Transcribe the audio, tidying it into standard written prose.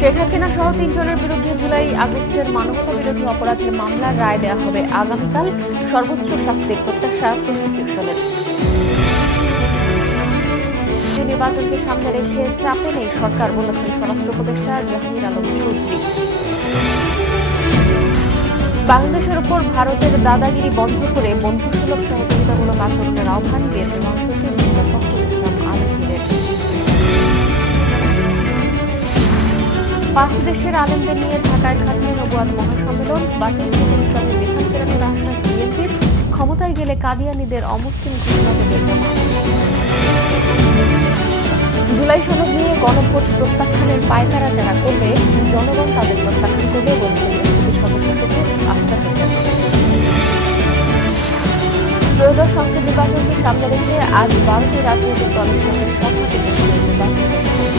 শেখ হাসিনা সহ 3 জনের বিরুদ্ধে জুলাই-আগস্টের মানবতাবিরোধী অপরাধের মামলার রায় দেওয়া হবে আগামীকাল। সর্বোচ্চ শাস্তির প্রত্যাশা প্রসিকিউশনের। নির্বাচনকে সামনে রেখে চাপে নেই সরকার, বলেছেন স্বরাষ্ট্র উপদেষ্টা জাহাঙ্গীর আলম চৌধুরী। বাংলাদেশের উপর ভারতের দাদাগিরি বন্ধ করে বন্ধুসুলভ সহযোগিতামূলক আচরণের আহ্বান বিএনপি মহাসচিব মোস্তাফিজুর ইসলাম আলমগীরের। 5 দেশের আলেমদের নিয়ে ঢাকায় খাতমে নবুয়াত মহাসম্মেলন। বাতিল থেকে ইসলামের বিধান ফেরানোর আশ্বাস বিএনপির। ক্ষমতায় গেলে কাদিয়ানীদের অমুসলিম ঘোষণা দেবে জামায়াত। জুলাই সনদ নিয়ে গণভোট প্রত্যাখ্যানের পায়তারা যারা করবে, জনগণ তাদের প্রত্যাখ্যান করবে, বলছেন এনসিপির সদস্য সচিব আখতার হোসেন। ত্রয়োদশ সংসদ নির্বাচনকে সামনে রেখে আজ 12টি রাজনৈতিক দলের সঙ্গে সভা ডেকেছে নির্বাচন কমিশন।